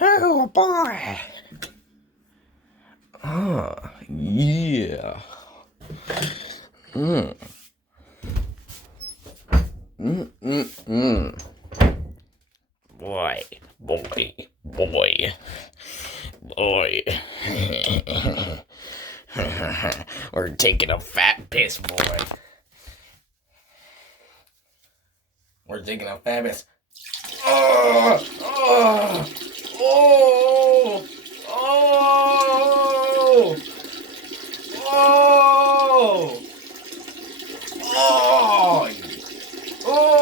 Oh boy. Yeah. Boy, boy, boy, boy. We're taking a fat piss, boy. We're taking a fat piss. Oh, oh, oh, oh, oh, oh, oh,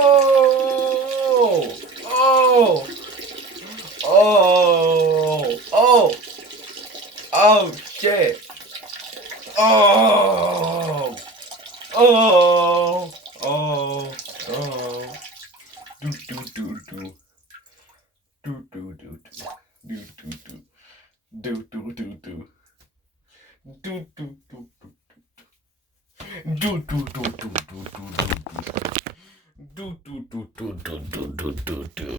oh, oh, oh, oh, shit. Oh, oh, oh, oh. Do do do do do do do do do do do do do do do.